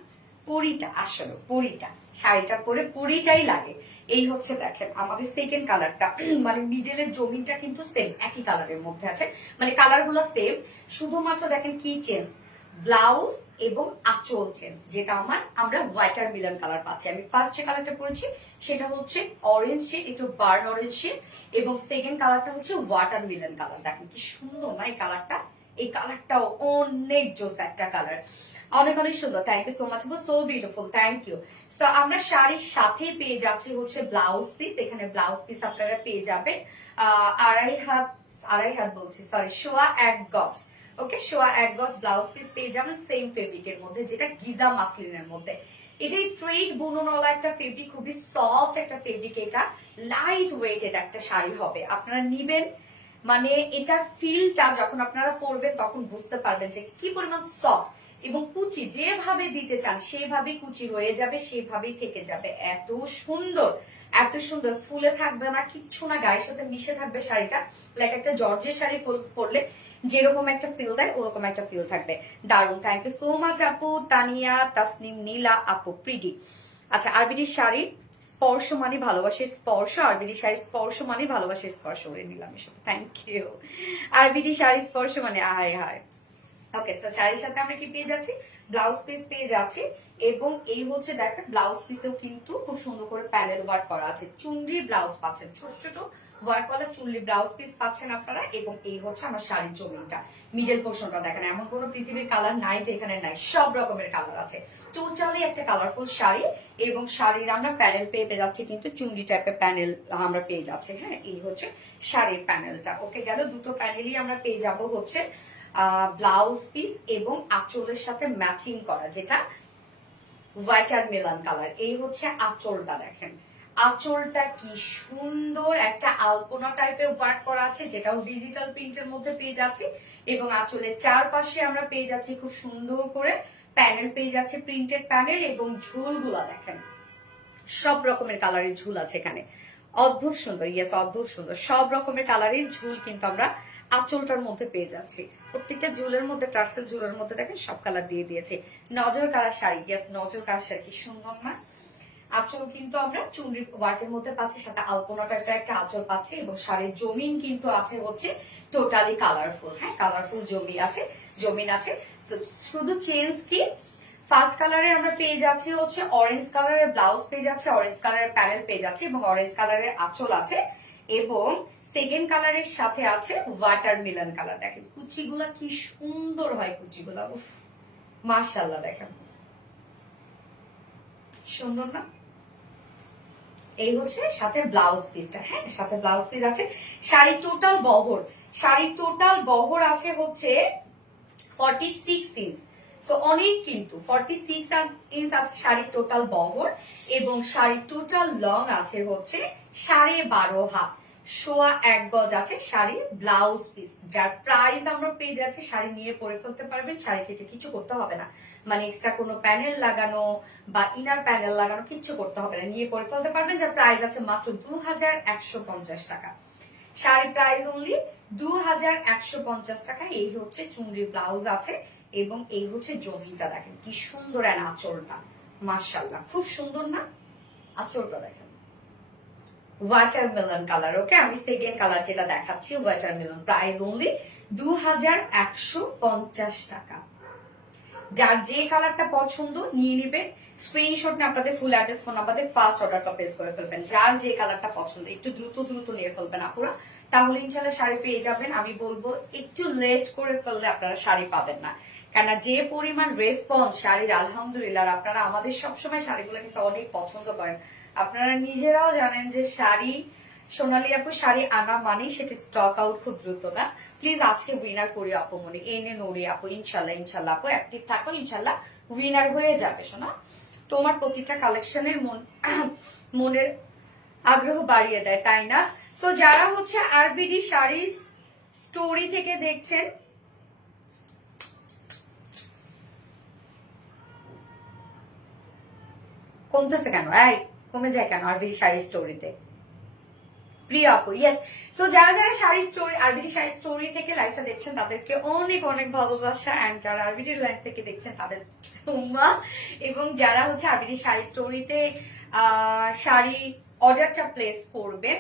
পরিটা আসলে পরিটা শাড়িটা পরে পরিটাই লাগে। এই হচ্ছে দেখেন আমাদের সেকেন্ড কালারটা, মানে মিডলের জমিনটা কিন্তু সেম একই কালারের মধ্যে আছে, মানে কালার গুলো সেম, শুধুমাত্র দেখেন কি চেঞ্জ, ব্লাউজ এবং আঁচল চেঞ্জ, যেটা আমরা ওয়াটার মিলন কালার পাচ্ছি। আমি ফার্স্ট যে কালারটা পরেছি সেটা হচ্ছে অরেঞ্জ শেড, একটু বার্ন অরেঞ্জ শেড, এবং সেকেন্ড কালারটা হচ্ছে ওয়াটার মিলন কালার। দেখেন কি সুন্দর না এই কালারটা, এই কালারটাও অনেক জোস একটা কালার, অনেক অনেক সুন্দর। Thank you so much, so beautiful, thank you. So আমরা শাড়ির সাথে পেয়ে যাচ্ছি হচ্ছে ব্লাউজ পিস, এখানে ব্লাউজ পিস আপনারা পেয়ে যাবেন আড়াই হাত বলছি, সরি, সোয়া 1 গজ। ওকে, সোয়া 1 গজ ব্লাউজ পিস পেয়ে যাবেন সেম ফেব্রিকের মধ্যে, যেটা গিজা মাসলিনের মধ্যে। এটা স্ট্রেট বুননওয়ালা একটা ফেব্রিক, খুবই সফট একটা ফেব্রিক, এটা লাইট ওয়েটেড একটা শাড়ি হবে। আপনারা নিবেন, মানে এটার ফিলটা যখন আপনারা পরবেন তখন বুঝতে পারবেন যে কি পরিমাণ সফট, এবং কুচি যেভাবে দিতে চান সেভাবে কুচি রয়ে যাবে, সেভাবেই থেকে যাবে। এত সুন্দর, এত সুন্দর, ফুলে থাকবে না, কিচ্ছু না, গায়ের সাথে মিশে থাকবে শাড়িটা, লাইক একটা জর্জের শাড়ি পরলে যেরকম একটা ফিল দেয় ওরকম একটা ফিল থাকবে। দারুন, থ্যাংক ইউ সো মাচ আপু। তানিয়া, তাসনিম, নীলা আপু, প্রিটি। আচ্ছা, আরবিডি শাড়ি স্পর্শ মানে ভালোবাসে স্পর্শ, আরবিডি শাড়ি স্পর্শ মানে ভালোবাসে স্পর্শ, করে নিলাম এসব, থ্যাংক ইউ। আরবিডি শাড়ি স্পর্শ মানে হায় হায়। ওকে, তো শাড়ির সাথে আমরা কি পেয়ে যাচ্ছি, ব্লাউজ পিস পেয়ে যাচ্ছি, এবং এই হচ্ছে দেখেন ব্লাউজ পিসেও কিন্তু খুব সুন্দর করে প্যানেল ওয়ার্ক করা আছে, চুনরি ব্লাউজ পাচ্ছেন, ছোট ছোট ওয়ার্কওয়ালা চুনরি ব্লাউজ পিস পাচ্ছেন আপনারা। এবং এই হচ্ছে আমার শাড়ির জমিনটা, মিডল পোর্শনটা দেখেন, এমন কোনো পৃথিবীর কালার নাই যেখানে নাই, সব রকমের কালার আছে, টোটালি একটা কালারফুল শাড়ি। এবং শাড়ির আমরা প্যানেল পেয়ে যাচ্ছি কিন্তু চুনরি টাইপের প্যানেল আমরা পেয়ে যাচ্ছি। হ্যাঁ, এই হচ্ছে শাড়ির প্যানেলটা। ওকে, গেল দুটো প্যানেলই আমরা পেয়ে যাব হচ্ছে ব্লাউজ পিস এবং আঁচলের সাথে ম্যাচিং করা, যেটা ওয়াটারমেলন কালার। এই হচ্ছে আঁচলটা, দেখেন আঁচলটা কি সুন্দর, একটা আলপনা টাইপের ওয়ার্ক করা আছে, যেটাও ডিজিটাল প্রিন্টের মধ্যে পেয়ে যাচ্ছে। এবং আঁচলের চারপাশে আমরা পেয়ে যাচ্ছি খুব সুন্দর করে প্যানেল পেয়ে যাচ্ছে, প্রিন্টেড প্যানেল। এবং ঝুলগুলা দেখেন, সব রকমের কালারের ঝুল আছে এখানে, অদ্ভুত সুন্দর। ইয়েস, অদ্ভুত সুন্দর, সব রকমের কালারের ঝুল কিন্তু আমরা আঁচলটার মধ্যে পেয়ে যাচ্ছি। প্রত্যেকটা ঝুলের মধ্যে, টার্সেল ঝুলের মধ্যে দেখেন সব কালার দিয়ে দিয়েছে। নজর কালার শাড়ি, ইয়েস নজর কালার শাড়ি, কি সুন্দর না। আঁচল কিন্তু আমরা চুনরি ওয়ার্কের মধ্যে পাচ্ছি, সাথে আলপনা টাইপের একটা আঁচল পাচ্ছি। এবং শাড়ির জমিন কিন্তু আছে হচ্ছে টোটালি কালারফুল, হ্যাঁ কালারফুল জমিন আছে। শুধু চেঞ্জ কি, ফার্স্ট কালারে আমরা পেয়ে যাচ্ছি হচ্ছে অরেঞ্জ কালারের ব্লাউজ পেয়ে যাচ্ছে, অরেঞ্জ কালারের প্যানেল পেয়ে যাচ্ছে এবং অরেঞ্জ কালারের আঁচল আছে। এবং সেকেন্ড কালারের সাথে আছে ওয়াটারমেলন কালার। দেখেন কুচিগুলা কি সুন্দর হয়, কুচিগুলা উফ মাশাআল্লাহ, দেখেন সুন্দর না। এই হচ্ছে সাথে ব্লাউজ পিসটা, হ্যাঁ সাথে ব্লাউজ পিস আছে। শাড়ির টোটাল বহর আছে হচ্ছে 46 ইঞ্চ। তো অনেক কিন্তু 46 ইঞ্চ আছে শাড়ির টোটাল বহর। এবং শাড়ির টোটাল লং আছে হচ্ছে 12.5 হাত, সোয়া 1 গজ আছে শাড়ির ব্লাউজ পিস, যার প্রাইস আমরা পেয়ে যাচ্ছি। শাড়ি নিয়ে পরে ফেলতে পারবেন, শাড়ি কেটে কিছু করতে হবে না, মানে এক্সট্রা কোনো প্যানেল লাগানো বা ইনার প্যানেল লাগানো কিচ্ছু করতে হবে না, নিয়ে পরে ফেলতে পারবেন। যার প্রাইস আছে মাত্র 2150 টাকা। শাড়ির প্রাইস অনলি 2150 টাকা। এই হচ্ছে চুনরি ব্লাউজ আছে এবং এই হচ্ছে জমিটা, দেখেন কি সুন্দর। আর আঁচলটা মাশাআল্লাহ খুব সুন্দর না, আঁচলটা দেখেন ওয়াটারমেলন কালার। ওকে, আমি সেকেন্ড কালার যেটা দেখাচ্ছি ওয়াটারমেলন, প্রাইস অনলি 2150 টাকা। যার যে কালারটা পছন্দ নিয়ে নেবেন, স্ক্রিনশট নিয়ে আপনাদের ফুল অ্যাড্রেস ফোন নাম্বারে ফার্স্ট অর্ডারটা প্লেস করে ফেলবেন। যার যে কালারটা পছন্দ একটু দ্রুত নিয়ে ফেলবেন আপুরা, তাহলে ইনশাল্লাহ শাড়ি পেয়ে যাবেন। আমি বলবো একটু লেট করে ফেললে আপনারা শাড়ি পাবেন না, কেননা যে পরিমাণ রেসপন্স শাড়ির আলহামদুলিল্লাহ। আপনারা আমাদের সবসময় শাড়িগুলো কিন্তু অনেক পছন্দ করেন, আপনারা নিজেরাও জানেন যে শাড়ি, সোনালী আপু শাড়ি আনা মানেই সেটা স্টক আউট খুব দ্রুত না। প্লিজ আজকে উইনার করি আপু, মনে এনে নড়ি আপু, ইনশাল্লাহ আপু অ্যাক্টিভ থাকো, ইনশাল্লাহ উইনার হয়ে যাবে শোনা। তোমার প্রতিটা কালেকশনের মনের আগ্রহ বাড়িয়ে দেয়, তাই না? তো যারা হচ্ছে আরবিডি শাড়ি স্টোরি থেকে দেখছেন, কমতেছে কেন? কমে যায় কেন আরবিডি শাড়ি স্টোরিতে? প্রিয় আপু, ইয়েস। তো যারা sari story, RBD sari story থেকে লাইভটা দেখছেন তাদেরকে অনেক অনেক ভালোবাসা। এন্ড যারা আরবিডি লাইভ থেকে দেখছেন তাদের তোমরা, এবং যারা হচ্ছে আরবিডি শাড়ি স্টোরিতে শাড়ি অর্ডারটা প্লেস করবে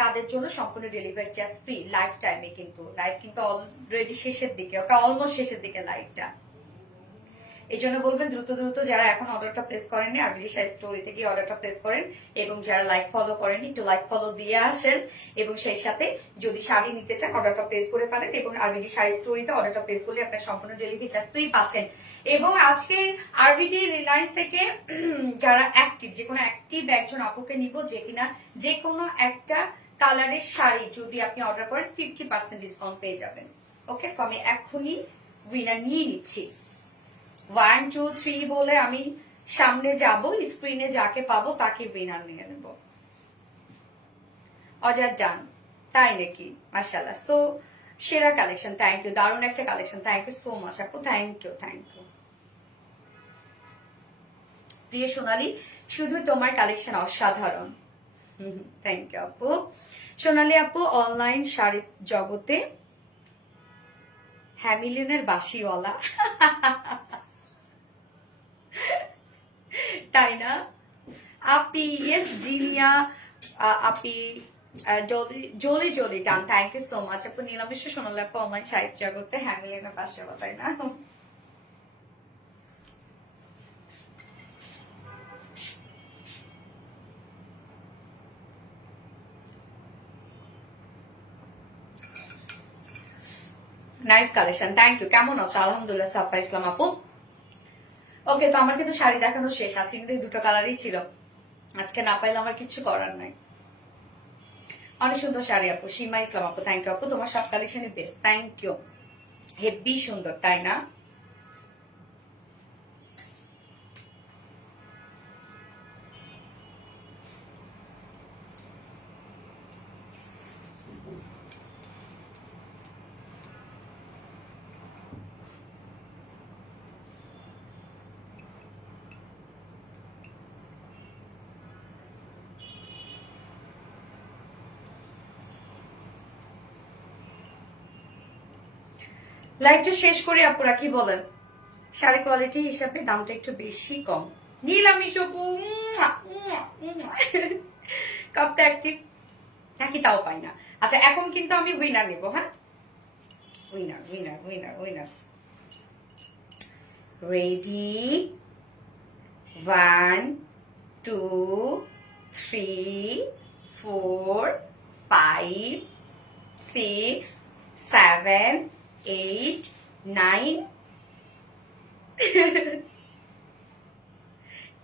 তাদের জন্য সম্পূর্ণ ডেলিভারি চার্জ ফ্রি লাইফ টাইমে। কিন্তু লাইভ কিন্তু অলরেডি শেষের দিকে, অলমোস্ট শেষের দিকে লাইভটা। এই জন্য বলবেন দ্রুত যারা এখন অর্ডারটা প্লেস করেননি আরবিডি শাড়ি স্টোরি থেকে অর্ডারটা প্লেস করেন, এবং যারা লাইক ফলো করেননি একটু লাইক ফলো দিয়ে আসেন। এবং সেই সাথে যদি শাড়ি নিতে চান অর্ডারটা প্লেস করে পারেন, এবং আরবিডি শাড়ি স্টোরিতে অর্ডারটা প্লেস করলে আপনার সম্পূর্ণ ডেলিভারি চার্জ ফ্রি পাচ্ছেন। এবং আজকে আরবিডি রিলায়েন্স থেকে যারা অ্যাক্টিভ, যে কোনো অ্যাক্টিভ একজন আপুকে নিব যে কিনা যে কোনো একটা কালারের শাড়ি যদি আপনি অর্ডার করেন 50% ডিসকাউন্ট পেয়ে যাবেন। ওকে, সো আমি এখনই উইনার নিয়ে নিচ্ছি। 1 2 3 বলে আমি সামনে যাব, স্ক্রিনে যাকে পাবো তাকে উইনার নিয়ে নেব। অর্ডার ডান, তাই নাকি? মাশাআল্লাহ, সো সেরা কালেকশন, থ্যাংক ইউ, দারুণ একটা collection, thank you so much আপু, থ্যাংক ইউ। প্রিয় সোনালী, শুধু তোমার কালেকশন অসাধারণ, থ্যাংক ইউ আপু। সোনালী আপু অনলাইন শাড়ি জগতে হ্যামিলিয়নের বাসিওয়ালা, তাই না আপি? Yes Jinia Api, Jolly done, thank you so much আপু। নীলামিশ্র সোনালী আপু অনলাইন সাহিত্য জগতে হ্যামিলিয়নের বাসিওয়ালা, তাই না? Nice collection, thank you. কেমন আছো? আলহামদুলিল্লাহ, সাফা ইসলাম আপু। ওকে, তো আমার কিন্তু শাড়ি দেখানো শেষ, আজকে কিন্তু দুটো কালারই ছিল, আজকে না পাইলে আমার কিছু করার নাই। অনেক সুন্দর শাড়ি আপু। সীমা ইসলাম আপু, থ্যাংক ইউ আপু, তোমার সব কালেকশনই বেস্ট, থ্যাংক ইউ। হেব্বি সুন্দর, তাই না? লাইভটা শেষ করি আপুরা, কি বলেন? শাড়ি কোয়ালিটি হিসাবে দামটা একটু বেশি কম। নিলামি সপু কাপটা একটি নাকি তাও পাই না। আচ্ছা এখন কিন্তু আমি উইনার নেব, হ্যাঁ? Winner winner winner winner. Ready, 1 2 3 4 5 6 7 8 9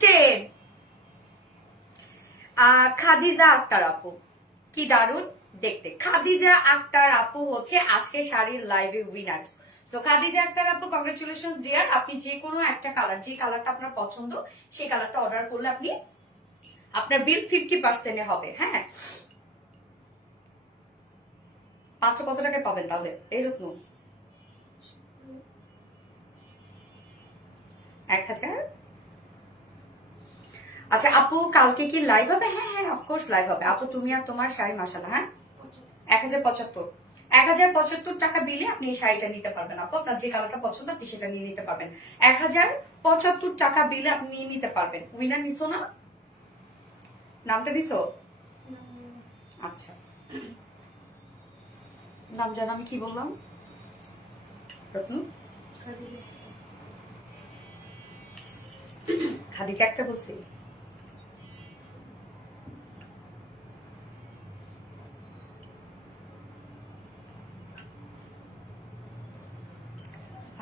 10। Khadija Akter আপু, কি দারুন দেখতে। খাদিজা আক্তার আপু হচ্ছে আজকে শাড়ির লাইভে উইনার। তো খাদিজা আক্তার আপু, কংগ্রেচুলেশনস ডিয়ার। আপনি যে কোনো একটা কালার, যে কালারটা আপনার পছন্দ সেই কালারটা অর্ডার করলে আপনি আপনার বিল 50% হবে। হ্যাঁ, মাত্র কত টাকায় পাবেন তাহলে এরকম? 1000। আচ্ছা আপু, কালকে কি লাইভ হবে? হ্যাঁ হ্যাঁ, অফকোর্স লাইভ হবে আপু। তুমি আর তোমার শাড়ি মাসালা। হ্যাঁ, 1075। 1075 টাকা বিলে আপনি এই শাড়িটা নিতে পারবেন আপু। আপনার যে কালারটা পছন্দ আপনি সেটা নিয়ে নিতে পারবেন। 1075 টাকা বিলে আপনি নিয়ে নিতে পারবেন। উইনার নিছো না? নামটা দিছো? আচ্ছা, নাম জানো? আমি কি বললাম? রত্ন খাদিজা একটা বলছি।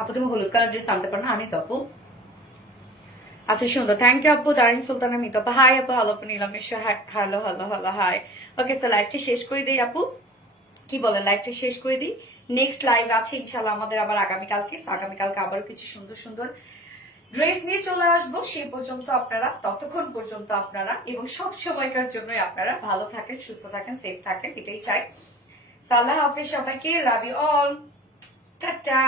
আপু তুমি হলুদ কালার ড্রেস আনতে পারো না? আনি তো আপু। আচ্ছা সুন্দর, থ্যাংক ইউ আপু। দারিন সুলতানা মিত আপু, হাই আপু। হ্যালো আপু, Nilam Mishra, hello hello hello, hi. Okay sir, লাইভটা শেষ করে দিই আপু, কি বলেন? লাইভটা শেষ করে দিই। নেক্সট লাইভ আছে ইনশাল্লাহ আমাদের আবার আগামীকালকে। আগামীকালকে আবার কিছু সুন্দর সুন্দর ড্রেস নিয়ে চলে আসবো। সেই পর্যন্ত আপনারা, ততক্ষণ পর্যন্ত আপনারা এবং সব সময়কার জন্যই আপনারা ভালো থাকেন, সুস্থ থাকেন, সেফ থাকেন, এটাই চাই। আল্লাহ হাফেজ সবাইকে, লাভ ইউ অল, টাটা।